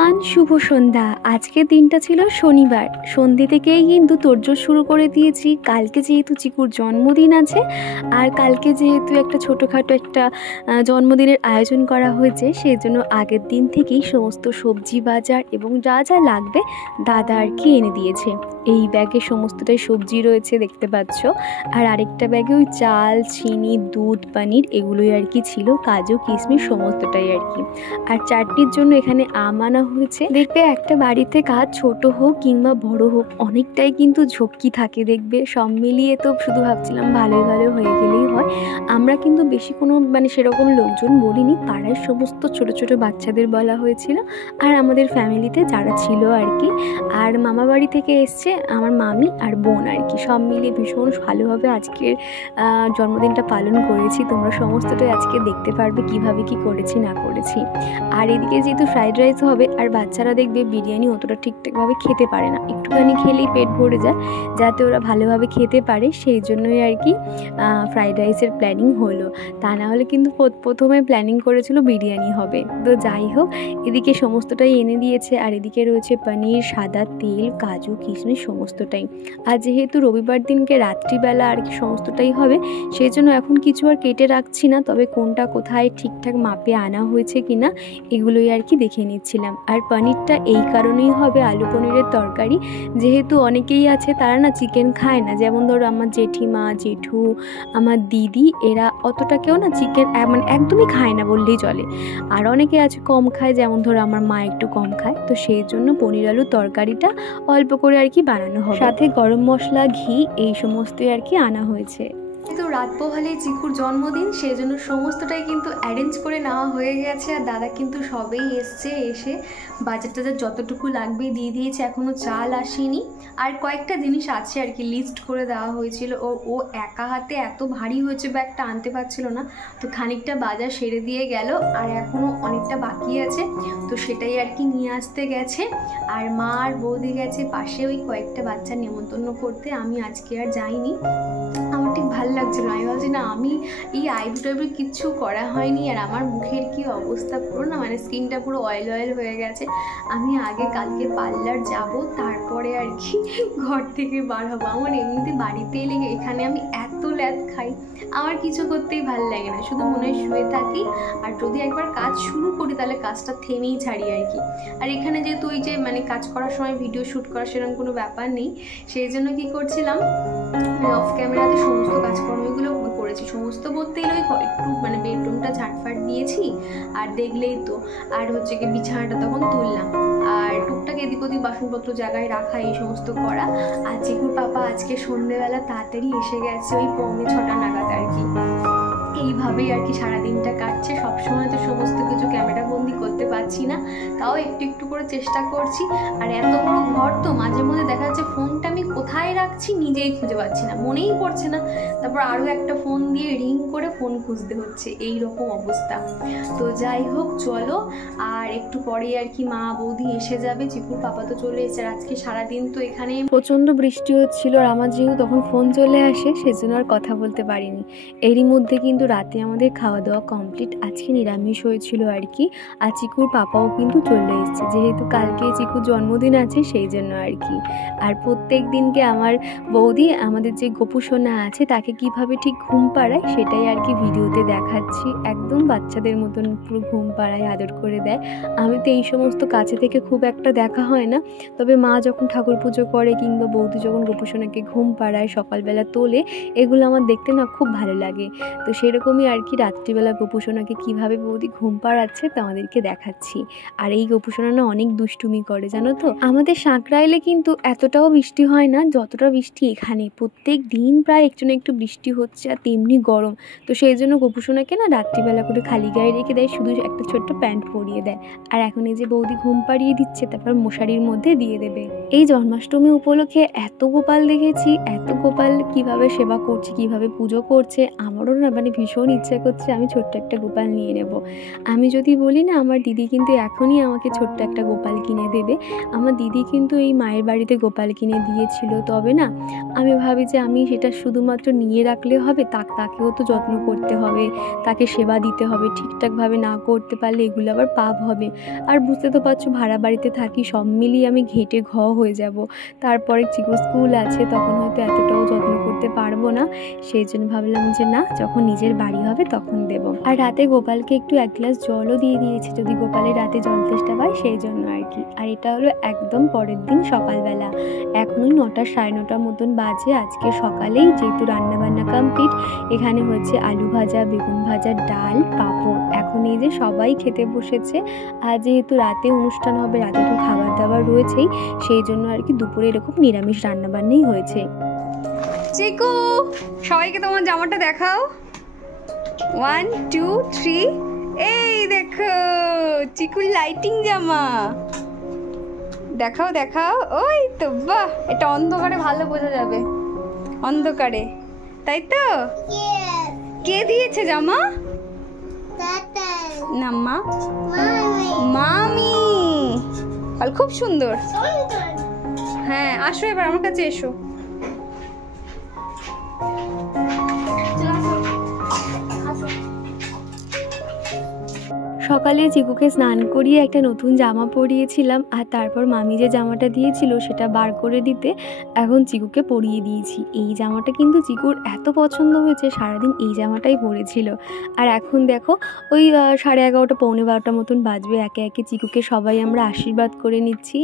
Everyone, শুভ সন্ধ্যা। আজকের দিনটা ছিল শনিবার। সন্ধ্যে থেকেই কিন্তু তোড়জোড় শুরু করে দিয়েছি। কালকে যেহেতু চিকুর জন্মদিন আছে, আর কালকে যেহেতু একটা ছোটোখাটো একটা জন্মদিনের আয়োজন করা হয়েছে, সেই জন্য আগের দিন থেকেই সমস্ত সবজি বাজার এবং যা যা লাগবে দাদা আর কি এনে দিয়েছে। এই ব্যাগে সমস্তটাই সবজি রয়েছে দেখতে পাচ্ছ, আর আরেকটা ব্যাগে ওই চাল, চিনি, দুধ, পনির এগুলোই আর কি ছিল, কাজু, কিশমিশ সমস্তটাই আর কি। আর চাটনির জন্য এখানে আম আনা হয়েছে। দেখবে একটা বাড়িতে কাজ ছোট হোক কিংবা বড় হোক, অনেকটাই কিন্তু ঝক্কি থাকে। দেখবে সব মিলিয়ে তো শুধু ভাবছিলাম ভালোই ভালো হয়ে গেলেই হয়। আমরা কিন্তু বেশি কোনো সেরকম লোকজন বলিনি, পাড়ার সমস্ত ছোট ছোট বাচ্চাদের বলা হয়েছিল, আর আমাদের ফ্যামিলিতে যারা ছিল আর কি। আর মামা বাড়ি থেকে এসছে আমার মামি আর বোন আর কি, সব মিলিয়ে ভীষণ ভালোভাবে আজকের জন্মদিনটা পালন করেছি। তোমরা সমস্তটাই আজকে দেখতে পারবে কিভাবে কি করেছি না করেছি। আর এদিকে যেহেতু ফ্রাইড রাইস হবে, আর বাচ্চারা দেখবে বিরিয়ানি অতটা ঠিকঠাকভাবে খেতে পারে না, একটুখানি খেলেই পেট ভরে যায়, যাতে ওরা ভালোভাবে খেতে পারে সেই জন্যই আর কি ফ্রাইড রাইসের প্ল্যানিং হলো। তা না হলে কিন্তু প্রথমে প্ল্যানিং করেছিল বিরিয়ানি হবে। তো যাই হোক, এদিকে সমস্তটাই এনে দিয়েছে। আর এদিকে রয়েছে পনির, সাদা তেল, কাজু, কিশমিশ সমস্তটাই। আর যেহেতু রবিবার দিনকে রাত্রিবেলা আর কি সমস্তটাই হবে, সেই জন্য এখন কিছু আর কেটে রাখছি না, তবে কোনটা কোথায় ঠিকঠাক মাপে আনা হয়েছে কিনা এগুলোই আর কি দেখে নিচ্ছিলাম। আর পনিরটা এই কারণেই হবে আলু পনিরের তরকারি, যেহেতু অনেকেই আছে তারা না চিকেন খায় না। যেমন ধরো আমার জেঠিমা, জেঠু, আমার দিদি, এরা অতটা কেউ না চিকেন একদমই খায় না বললেই চলে। আর অনেকে আছে কম খায়, যেমন ধরো আমার মা একটু কম খায়। তো সেই জন্য পনির আলুর তরকারিটা অল্প করে আর কি বানানো হবে, সাথে গরম মশলা, ঘি এই সমস্তই আর কি আনা হয়েছে। তো রাত পোহালে চিকুর জন্মদিন, সেই জন্য সমস্তটাই কিন্তু অ্যারেঞ্জ করে নেওয়া হয়ে গেছে। আর দাদা কিন্তু সবেই এসে বাজার টাজার যতটুকু লাগবে দিয়ে দিয়েছে। এখনও চাল আসেনি, আর কয়েকটা জিনিস আছে আর কি লিস্ট করে দেওয়া হয়েছিল। ও একা হাতে এত ভারী হয়েছে ব্যাগটা, আনতে পারছিল না, তো খানিকটা বাজার সেরে দিয়ে গেল। আর এখনও অনেকটা বাকি আছে, তো সেটাই আর কি নিয়ে আসতে গেছে। আর মা আর বৌদি গেছে পাশে ওই কয়েকটা বাচ্চার নেমন্তন্ন করতে। আমি আজকে আর যাইনি, আমার ঠিক ভালো লাগছিল না। আমি ভাবছি না, আমি এই আইব্রো কিচ্ছু করা হয়নি, আর আমার মুখের কি অবস্থা, পুরো না স্কিনটা পুরো অয়েল হয়ে গেছে। আমি আগে কালকে পার্লার যাব, তারপরে আর কি ঘর থেকে বার হবো। আমার এমনিতে বাড়িতে এলে এখানে আমি এত ল্যাদ খাই, আমার কিছু করতেই ভালো লাগে না, শুধু মনে হয় শুয়ে থাকি। আর যদি একবার কাজ শুরু করি তাহলে কাজটা থেমেই ছাড়ি আর কি। আর এখানে যেহেতু ওই যে কাজ করার সময় ভিডিও শ্যুট করা সেরকম কোনো ব্যাপার নেই, সেই জন্য কী করছিলাম, অফ ক্যামেরাতে সমস্ত কাজকর্মগুলো করেছি। সমস্ত বলতেই ওই একটু বেডরুমটা ঝাটফাট দিয়েছি, আর দেখলেই তো, আর হচ্ছে কি বিছানাটা তখন তুললাম, আর টুকটাক এদিক ওদিক বাসনপত্র জায়গায় রাখা, এই সমস্ত করা। আর চিকুর পাপা আজকে সন্ধ্যেবেলা তাড়াতাড়ি এসে গেছে, ওই 6:45 নাগাদ আর কি। এইভাবেই আর কি সারাদিনটা কাটছে। সবসময় তো সমস্ত কিছু ক্যামেরা বন্দি করতে পারছি না, তাও একটু একটু করে চেষ্টা করছি। আর এত বড় ঘর তো মাঝে মধ্যে দেখা যাচ্ছে ফোনটা আমি কোথায় রাখছি নিজেই খুঁজে পাচ্ছি না, মনেই পড়ছে না, তারপর আরও একটা ফোন দিয়ে রিং করে ফোন খুঁজতে হচ্ছে, এই রকম অবস্থা। তো যাই হোক চলো, আর একটু পরে আর কি মা বৌদি এসে যাবে। চিকুর পাপা তো চলে এসেছে। আজকে সারাদিন তো এখানে প্রচণ্ড বৃষ্টি হচ্ছিল, আর আমার যেহেতু তখন ফোন চলে আসে, সেজন্য আর কথা বলতে পারিনি। এরই মধ্যে কিন্তু রাতে আমাদের খাওয়া দাওয়া কমপ্লিট। আজকে নিরামিষ হয়েছিল আর কি। আর চিকুর পাপাও কিন্তু চলে এসেছে, যেহেতু কালকে চিকুর জন্মদিন আছে সেই জন্য আর কি। আর প্রত্যেক দিনকে আমার বৌদি আমাদের যে গোপু সোনা আছে তাকে কিভাবে ঠিক ঘুম পাড়ায় সেটাই আর কি ভিডিওতে দেখাচ্ছি। একদম বাচ্চাদের মতন পুরো ঘুম পাড়ায়, আদর করে দেয়। আমি তো এই সমস্ত কাছে থেকে খুব একটা দেখা হয় না, তবে মা যখন ঠাকুর পুজো করে কিংবা বৌদি যখন গোপু সোনাকে ঘুম পাড়ায়, সকালবেলা তোলে, এগুলো আমার দেখতে না খুব ভালো লাগে। তো সেরকমই আর কি রাত্রিবেলা গোপু সোনাকে কীভাবে বৌদি ঘুম পাড়াচ্ছে তোমাদেরকে দেখাচ্ছি। আর এই গোপু সোনা না অনেক দুষ্টুমি করে জানো তো। আমাদের সাঁকরাইলে কিন্তু এতটাও বৃষ্টি হয় না যতটা বৃষ্টি এখানে। প্রত্যেক দিন প্রায় একটু না একটু বৃষ্টি হচ্ছে, আর তেমনি গরম। তো সেই জন্য গোপু সোনাকে না রাত্রিবেলা করে খালি গায়ে রেখে দেয়, শুধু একটা ছোট্ট প্যান্ট পরিয়ে দেয়। আর এখন এই যে বৌদি ঘুম পাড়িয়ে দিচ্ছে, তারপর মশারির মধ্যে দিয়ে দেবে। এই জন্মাষ্টমী উপলক্ষে এত গোপাল দেখেছি, এত গোপাল কিভাবে সেবা করছে, কিভাবে পুজো করছে, আমারও না ভীষণ ইচ্ছা করছে আমি ছোট্ট একটা গোপাল নিয়ে নেব। আমি যদি বলি না, আমার দিদি কিন্তু এখনই আমাকে ছোট্ট একটা গোপাল কিনে দেবে। আমার দিদি কিন্তু এই মায়ের বাড়িতে গোপাল কিনে দিয়েছে। দিয়েছিল, তবে না আমি ভাবি যে আমি সেটা শুধুমাত্র নিয়ে রাখলে হবে, তাকেও তো যত্ন করতে হবে, তাকে সেবা দিতে হবে। ঠিকঠাকভাবে না করতে পারলে এগুলো আবার পাপ হবে। আর বুঝতে তো পারছো ভাড়া বাড়িতে থাকি, সব মিলিয়ে আমি ঘেঁটে হয়ে যাব। তারপরে চিকুর স্কুল আছে, তখন হয়তো এতটাও যত্ন করতে পারবো না। সেই জন্য ভাবলাম যে না, যখন নিজের বাড়ি হবে তখন দেব। আর রাতে গোপালকে একটু 1 গ্লাস জলও দিয়ে দিয়েছি, যদি গোপালের রাতে জল তেষ্টা পায় সেই জন্য আর কি। আর এটা হলো একদম পরের দিন সকালবেলা, এখনই 9টা 9:30 মতন বাজে। আজকে সকালেই যেহেতু রান্নাবান্না কমপ্লিট, এখানে হচ্ছে আলু ভাজা, বেগুন ভাজা, ডাল, পাঁপড়। এখন এই যে সবাই খেতে বসেছে। আর যেহেতু রাতে অনুষ্ঠান হবে, রাতে তো খাবার দাবার রয়েছেই, সেই জন্য আর কি দুপুরে এরকম নিরামিষ রান্নাবান্নাই হয়েছে। চিকু, সবাইকে তোমার জামাটা দেখাও। 1 2 3, এই দেখো চিকুর লাইটিং জামা। দেখাও দেখাও, ওই তো বাহ, এটা অন্ধকারে ভালো বোঝা যাবে, অন্ধকারে, তাই তো? কে দিয়েছে জামা? না মা, মামি। আর খুব সুন্দর। হ্যাঁ আসো, এবার আমার কাছে এসো। সকালে চিকুকে স্নান করিয়ে একটা নতুন জামা পরিয়েছিলাম, আর তারপর মামি যে জামাটা দিয়েছিল সেটা বার করে দিতে এখন চিকুকে পরিয়ে দিয়েছি। এই জামাটা কিন্তু চিকুর এত পছন্দ হয়েছে, সারাদিন এই জামাটাই পরেছিল। আর এখন দেখো ওই 11:30 পৌনে 12টা মতন বাজবে, একে একে চিকুকে সবাই আমরা আশীর্বাদ করে নিচ্ছি।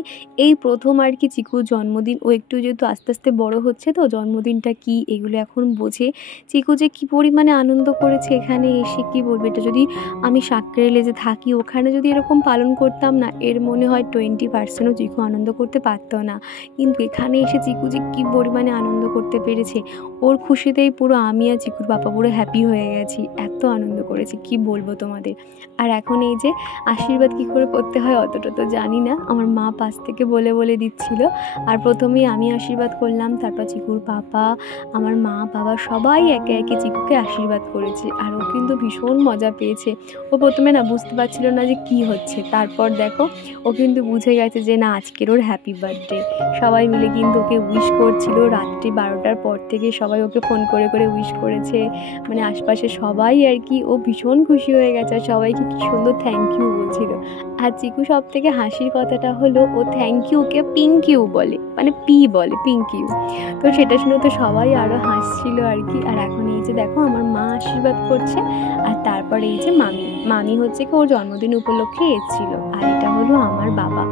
এই প্রথম আর কি চিকুর জন্মদিন, ও একটু যেহেতু আস্তে আস্তে বড় হচ্ছে, তো জন্মদিনটা কি এগুলো এখন বোঝে। চিকু যে কী পরিমাণে আনন্দ করেছে এখানে এসে, কি বলবো। এটা যদি আমি সাকরেলে যে থাকি, ওখানে যদি এরকম পালন করতাম না, এর মনে হয় 20% চিকু আনন্দ করতে পারতো না। কিন্তু এখানে এসে চিকু যে কী পরিমাণে আনন্দ করতে পেরেছে, ওর খুশিতেই পুরো আমি আর চিকুর বাবা পুরো হ্যাপি হয়ে গেছি। এত আনন্দ করেছি কি বলবো তোমাদের। আর এখন এই যে আশীর্বাদ কী করে করতে হয় অতটা তো জানি না, আমার মা পাশ থেকে বলে বলে দিচ্ছিল। আর প্রথমেই আমি আশীর্বাদ করলাম, তারপর চিকুর পাপা, আমার মা বাবা সবাই একে একে চিকুকে আশীর্বাদ করেছে। আর ও কিন্তু ভীষণ মজা পেয়েছে। ও প্রথমে না বুঝতে পারছিল না যে কি হচ্ছে, তারপর দেখো ও কিন্তু বুঝে গেছে যে না, আজকের ওর হ্যাপি বার্থডে। সবাই মিলে কিন্তু ওকে উইশ করছিল। রাত্রি 12টার পর থেকে সবাই ওকে ফোন করে করে উইশ করেছে, মানে আশপাশে সবাই আর কি। ও ভীষণ খুশি হয়ে গেছে, আর সবাইকে কি সুন্দর থ্যাংক ইউ বলছিল। আর চিকু সব থেকে হাসির কথাটা হলো, ও থ্যাংক ইউকে পিঙ্ক ইউ বলে, মানে পি বলে, পিঙ্ক ইউ। তো সেটা শুনে তো সবাই আরও হাসছিল আর কি। আর এখন এই যে দেখো আমার মা আশীর্বাদ করছে, আর তারপর এই যে মামি হচ্ছে কি ওর জন্মদিন উপলক্ষে এসেছিল। আর এটা হলো আমার বাবা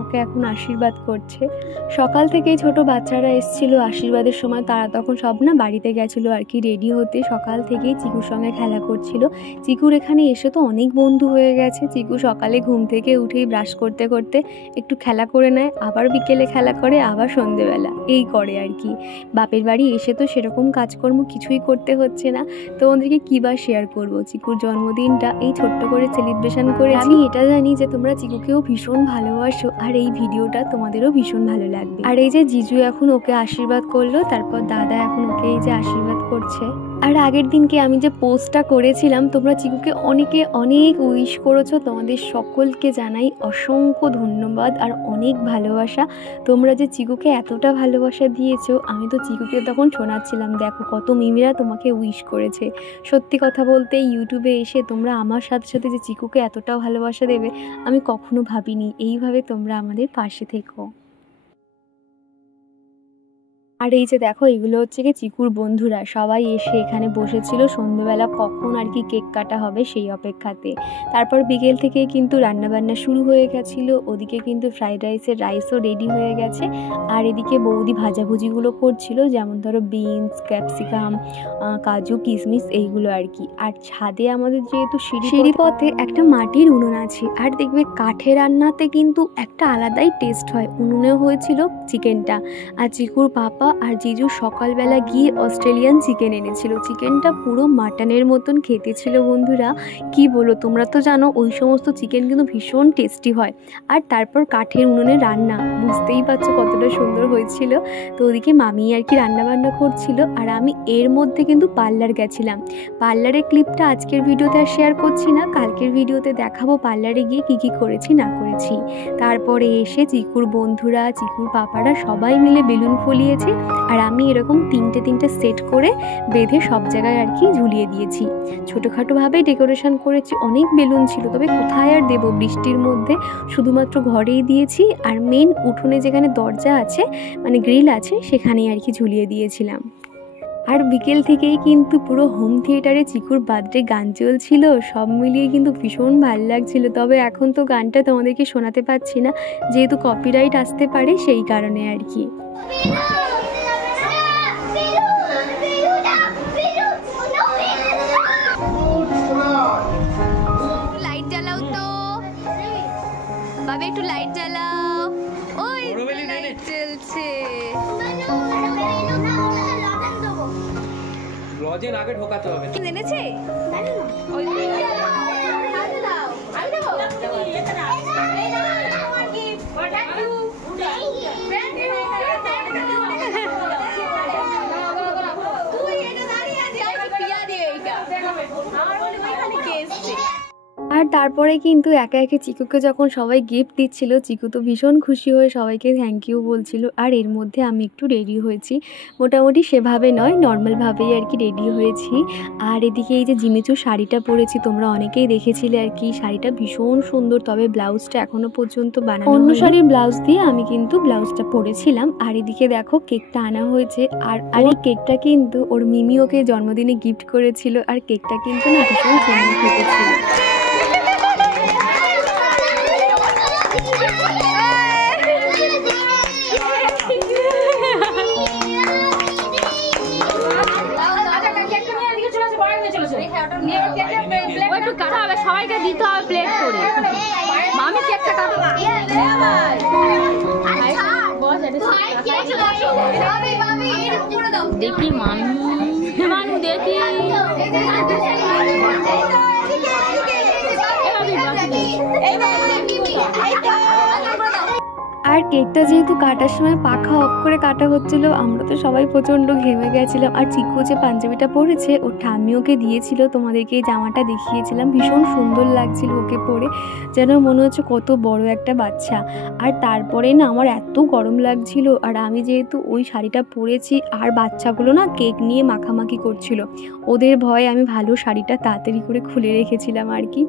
ওকে এখন আশীর্বাদ করছে। সকাল থেকেই ছোট বাচ্চারা এসেছিলো আশীর্বাদের সময়, তারা তখন সব না বাড়িতে গেছিলো আর কি রেডি হতে। সকাল থেকেই চিকুর সঙ্গে খেলা করছিল। চিকুর এখানে এসে তো অনেক বন্ধু হয়ে গেছে। চিকু সকালে ঘুম থেকে উঠেই ব্রাশ করতে করতে একটু খেলা করে নেয়, আবার বিকেলে খেলা করে, আবার সন্ধেবেলা এই করে আর কি। বাপের বাড়ি এসে তো সেরকম কাজকর্ম কিছুই করতে হচ্ছে না, তো ওদেরকে কী বা শেয়ার করবো। চিকুর জন্মদিনটা এই ছোট্ট করে সেলিব্রেশন করে আমি এটা জানি যে তোমরা চিকুকেও ভীষণ ভালোবাসো, আর এই ভিডিওটা তোমাদেরও ভীষণ ভালো লাগবে। আর এই যে জিজু এখন ওকে আশীর্বাদ করলো, তারপর দাদা এখন ওকে এই যে আশীর্বাদ করছে। আর আগের দিনকে আমি যে পোস্টটা করেছিলাম, তোমরা চিকুকে অনেকে অনেক উইশ করেছো, তোমাদের সকলকে জানাই অসংখ্য ধন্যবাদ আর অনেক ভালোবাসা। তোমরা যে চিকুকে এতটা ভালোবাসা দিয়েছো, আমি তো চিকুকে তখন শোনাচ্ছিলাম, দেখো কত মিমিরা তোমাকে উইশ করেছে। সত্যি কথা বলতে ইউটিউবে এসে তোমরা আমার সাথে সাথে যে চিকুকে এতটাও ভালোবাসা দেবে আমি কখনো ভাবিনি। এইভাবে তোমরা আমাদের পাশে থেকো। আর এই যে দেখো এগুলো হচ্ছে কি চিকুর বন্ধুরা, সবাই এসে এখানে বসেছিল সন্ধ্যাবেলা কখন আর কি কেক কাটা হবে সেই অপেক্ষাতে। তারপর বিকেল থেকে কিন্তু রান্নাবান্না শুরু হয়ে গেছিলো। ওদিকে কিন্তু ফ্রাইড রাইসও রেডি হয়ে গেছে, আর এদিকে বৌদি ভাজাভুজিগুলো করছিল, যেমন ধরো বিনস, ক্যাপসিকাম, কাজু, কিশমিশ এইগুলো আর কি। আর ছাদে আমাদের যেহেতু সিঁড়ি পথে একটা মাটির উনুন আছে, আর দেখবে কাঠে রান্নাতে কিন্তু একটা আলাদাই টেস্ট হয়। উনুনেও হয়েছিল চিকেনটা, আর চিকুর পাপা আর জিজু সকালবেলা গিয়ে অস্ট্রেলিয়ান চিকেন এনেছিল। চিকেনটা পুরো মাটনের মতন খেতে ছিল বন্ধুরা। কি বলো, তোমরা তো জানো ওই সমস্ত চিকেন কিন্তু ভীষণ টেস্টি হয়। আর তারপর কাঠের উনুনে রান্না, বুঝতেই পারছো কতটা সুন্দর হয়েছিল। তো ওদিকে মামি আর কি রান্নাবান্না করছিল, আর আমি এর মধ্যে কিন্তু পার্লার গেছিলাম। পার্লারের ক্লিপটা আজকের ভিডিওতে আর শেয়ার করছি না, কালকের ভিডিওতে দেখাবো পার্লারে গিয়ে কী কী করেছি না করেছি। তারপরে এসে চিকুর বন্ধুরা, চিকুর পাপারা সবাই মিলে বেলুন ফলিয়েছে, আর আমি এরকম তিনটে সেট করে বেঁধে সব জায়গায় আর কি ঝুলিয়ে দিয়েছি। ছোটোখাটোভাবেই ডেকোরেশন করেছি, অনেক বেলুন ছিল, তবে কোথায় আর দেবো বৃষ্টির মধ্যে, শুধুমাত্র ঘরেই দিয়েছি। আর মেন উঠোনে যেখানে দরজা আছে মানে গ্রিল আছে সেখানেই আর কি ঝুলিয়ে দিয়েছিলাম। আর বিকেল থেকেই কিন্তু পুরো হোম থিয়েটারে চিকুর বার্থডে গান চলছিল, সব মিলিয়ে কিন্তু ভীষণ ভালো লাগছিল। তবে এখন তো গানটা তোমাদেরকে শোনাতে পারছি না, যেহেতু কপিরাইট আসতে পারে সেই কারণে আর কি। লাইট জ্বালাও তো বাবা, একটু লাইট জ্বালাও। ওই লাইট জ্বলছে। লজের আগে ঢোকাতে হবে। কি এনেছে? ওই আর তারপরে কিন্তু একে একে চিকুকে যখন সবাই গিফট দিচ্ছিল, চিকু তো ভীষণ খুশি হয়ে সবাইকে থ্যাংক ইউ বলছিল। আর এর মধ্যে আমি একটু রেডি হয়েছি, মোটামুটি সেভাবে নয়, নর্মালভাবেই আর কি রেডি হয়েছি। আর এদিকে এই যে জিমিচুর শাড়িটা পরেছি, তোমরা অনেকেই দেখেছিলে আর কি, শাড়িটা ভীষণ সুন্দর, তবে ব্লাউজটা এখনো পর্যন্ত বানানো অন্য শাড়ির ব্লাউজ দিয়ে আমি কিন্তু ব্লাউজটা পরেছিলাম। আর এদিকে দেখো কেকটা আনা হয়েছে, আর এই কেকটা কিন্তু ওর মিমি ওকে জন্মদিনে গিফট করেছিল, আর কেকটা কিন্তু না ভীষণ সুন্দর খেতেছিল। সবাইকে দিতে হবে প্লেট করে। মামি কেকটা কাটো। দেখি মামি দেখি আর কেকটা যেহেতু কাটার সময় পাখা অফ করে কাটা হচ্ছিল, আমরা তো সবাই প্রচণ্ড ঘেমে গেছিলাম। আর চিকু যে পাঞ্জাবিটা পরেছে ওর ঠাম্মি ওকে দিয়েছিল, তোমাদেরকে এই জামাটা দেখিয়েছিলাম, ভীষণ সুন্দর লাগছিল ওকে পরে, যেন মনে হচ্ছে কত বড় একটা বাচ্চা। আর তারপরে না আমার এত গরম লাগছিল, আর আমি যেহেতু ওই শাড়িটা পরেছি, আর বাচ্চাগুলো না কেক নিয়ে মাখামাখি করছিল, ওদের ভয়ে আমি ভালো শাড়িটা তাড়াতাড়ি করে খুলে রেখেছিলাম আর কি।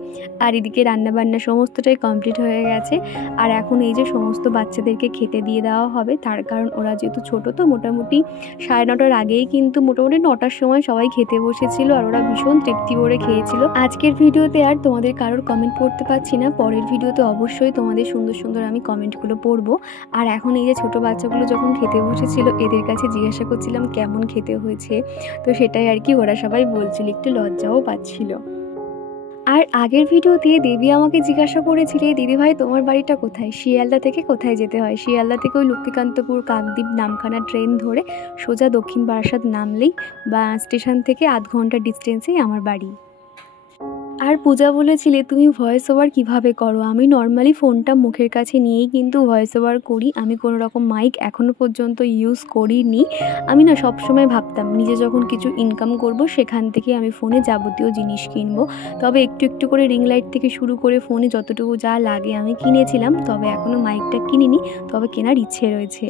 আর এদিকে রান্নাবান্না সমস্তটাই কমপ্লিট হয়ে গেছে, আর এখন এই যে সমস্ত বাচ্চাদেরকে খেতে দিয়ে দেওয়া হবে, তার কারণ ওরা যেহেতু ছোটো, তো মোটামুটি 9:30 আগেই কিন্তু মোটামুটি 9টার সময় সবাই খেতে বসেছিল, আর ওরা ভীষণ তৃপ্তি করে খেয়েছিল। আজকের ভিডিওতে আর তোমাদের কারোর কমেন্ট পড়তে পারছি না, পরের ভিডিওতে অবশ্যই তোমাদের সুন্দর সুন্দর আমি কমেন্টগুলো পড়বো। আর এখন এই যে ছোটো বাচ্চাগুলো যখন খেতে বসেছিল, এদের কাছে জিজ্ঞাসা করছিলাম কেমন খেতে হয়েছে, তো সেটাই আর কি ওরা সবাই বলছিল, একটু লজ্জাও পাচ্ছিল। আর আগের ভিডিওতে দেবী আমাকে জিজ্ঞাসা করেছিলে, দিদিভাই তোমার বাড়িটা কোথায়, শিয়ালদা থেকে কোথায় যেতে হয়। শিয়ালদা থেকে ওই লক্ষ্মীকান্তপুর কাকদ্বীপ নামখানা ট্রেন ধরে সোজা দক্ষিণ বারাসাত নামলেই বা স্টেশন থেকে আধ ঘন্টা ডিস্টেন্সেই আমার বাড়ি। আর পূজা বলেছিলে তুমি ভয়েস ওভার কীভাবে করো। আমি নর্মালি ফোনটা মুখের কাছে নিয়েই কিন্তু ভয়েস ওভার করি, আমি কোনো রকম মাইক এখনও পর্যন্ত ইউজ করিনি। আমি না সবসময় ভাবতাম নিজে যখন কিছু ইনকাম করব সেখান থেকে আমি ফোনে যাবতীয় জিনিস কিনবো, তবে একটু একটু করে রিং লাইট থেকে শুরু করে ফোনে যতটুকু যা লাগে আমি কিনেছিলাম, তবে এখনও মাইকটা কিনিনি, তবে কেনার ইচ্ছে রয়েছে।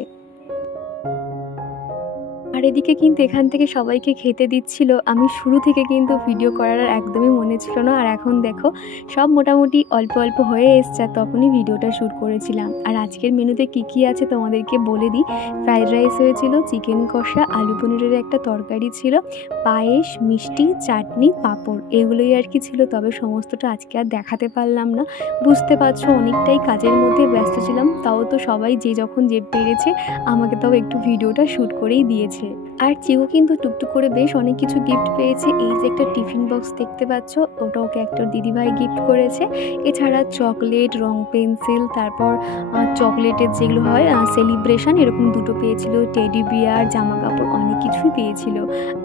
আর এদিকে কিন্তু এখান থেকে সবাইকে খেতে দিচ্ছিল, আমি শুরু থেকে কিন্তু ভিডিও করার একদমই মনে ছিল না। আর এখন দেখো সব মোটামুটি অল্প অল্প হয়ে এসছে, আর তখনই ভিডিওটা শ্যুট করেছিলাম। আর আজকের মেনুতে কি আছে তোমাদেরকে বলে দিই। ফ্রাইড রাইস হয়েছিল, চিকেন কষা, আলু পনিরের একটা তরকারি ছিল, পায়েস, মিষ্টি, চাটনি, পাঁপড়, এগুলোই আর কি ছিল। তবে সমস্তটা আজকে আর দেখাতে পারলাম না, বুঝতে পারছো অনেকটাই কাজের মধ্যে ব্যস্ত ছিলাম। তাও তো সবাই যে যখন যে পেরেছে আমাকে তাও একটু ভিডিওটা শ্যুট করেই দিয়েছে। আর চিকু কিন্তু টুকটুক করে বেশ অনেক কিছু গিফট পেয়েছে। এই যে একটা টিফিন বক্স দেখতে পাচ্ছ, ওটা ওকে একটা দিদিভাই গিফট করেছে। এছাড়া চকলেট, রং পেন্সিল, তারপর চকলেটের যেগুলো হয় সেলিব্রেশন, এরকম দুটো পেয়েছিল, টেডি বিয়ার, জামা কাপড়, অনেক কিছুই পেয়েছিল।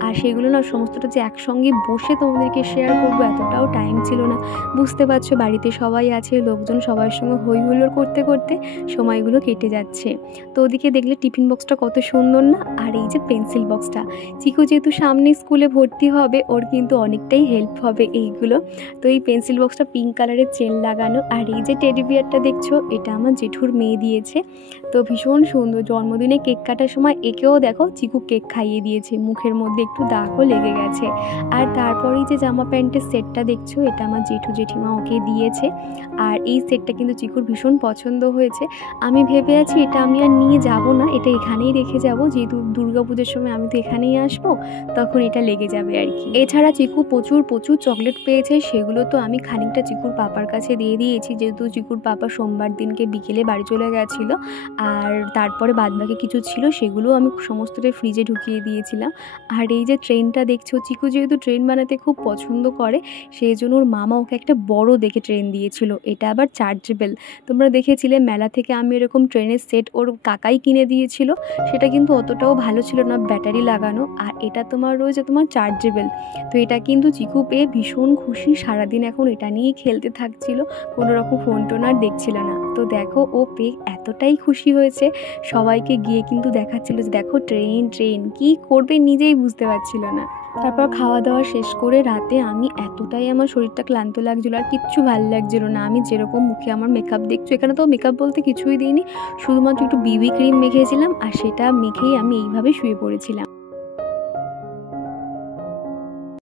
আর সেগুলো না সমস্তটা যে একসঙ্গে বসে তোমাদেরকে শেয়ার করবো এতটাও টাইম ছিল না। বুঝতে পারছো বাড়িতে সবাই আছে, লোকজন, সবার সঙ্গে হই হুল্লোড় করতে করতে সময়গুলো কেটে যাচ্ছে। তো ওদিকে দেখলে টিফিন বক্সটা কত সুন্দর না। আর এই যে পেন্সিল বক্সটা, চিকু যেহেতু সামনে স্কুলে ভর্তি হবে, ওর কিন্তু অনেকটাই হেল্প হবে এইগুলো। তো এই পেন্সিল বক্সটা পিঙ্ক কালারের চেন লাগানো। আর এই যে টেডি বিয়ারটা দেখছো, এটা আমার জেঠুর মেয়ে দিয়েছে। তো ভীষণ সুন্দর। জন্মদিনে কেক কাটার সময় একেও দেখো চিকু কেক খাইয়ে দিয়েছে, মুখের মধ্যে একটু দাগও লেগে গেছে। আর তারপরেই যে জামা প্যান্টের সেটটা দেখছো, এটা আমার জেঠু জেঠিমা ওকে দিয়েছে। আর এই সেটটা কিন্তু চিকুর ভীষণ পছন্দ হয়েছে। আমি ভেবে আছি এটা আমি আর নিয়ে যাব না, এটা এখানেই রেখে যাব, যেহেতু দুর্গাপুজোর সময় আমি তো এখানেই আসবো, তখন এটা লেগে যাবে আর কি। এছাড়া চিকু প্রচুর প্রচুর চকলেট পেয়েছে, সেগুলো তো আমি খানিকটা চিকুর পাপার কাছে দিয়ে দিয়েছি, যেহেতু চিকুর পাপা সোমবার দিনকে বিকেলে বাড়ি চলে গেছিলো। আর তারপরে বাদবাকি কিছু ছিল সেগুলো আমি সমস্তটাই ফ্রিজে ঢুকিয়ে দিয়েছিলাম। আর এই যে ট্রেনটা দেখছো, চিকু যেহেতু ট্রেন বানাতে খুব পছন্দ করে, সেই জন্য ওর মামা ওকে একটা বড় দেখে ট্রেন দিয়েছিল। এটা আবার চার্জেবল। তোমরা দেখেছিলে মেলা থেকে আমি এরকম ট্রেনের সেট ওর কাকাই কিনে দিয়েছিল, সেটা কিন্তু অতটাও ভালো ছিল না, ব্যাটারি লাগানো। আর এটা তোমার রয়েছে তোমার চার্জেবল। তো এটা কিন্তু চিকু পেয়ে ভীষণ খুশি, সারাদিন এখন এটা নিয়েই খেলতে থাকছিল, কোনো রকম ফোন টোন আর দেখছিল না। তো দেখো ও পেয়ে এতটাই খুশি হয়েছে, সবাইকে গিয়ে কিন্তু দেখাচ্ছিল যে দেখো ট্রেন ট্রেন, কী করবে নিজেই বুঝতে পারছিল না। তারপর খাওয়া দাওয়া শেষ করে রাতে আমি এতটাই আমার শরীরটা ক্লান্ত লাগছিলো, আর কিচ্ছু ভালো লাগছিলো না। আমি যেরকম মুখে আমার মেকআপ দেখছো, এখানে তো মেকআপ বলতে কিছুই দিইনি, শুধুমাত্র একটু বিবি ক্রিম মেখেছিলাম, আর সেটা মেখেই আমি এইভাবে শুয়ে পড়েছিলাম।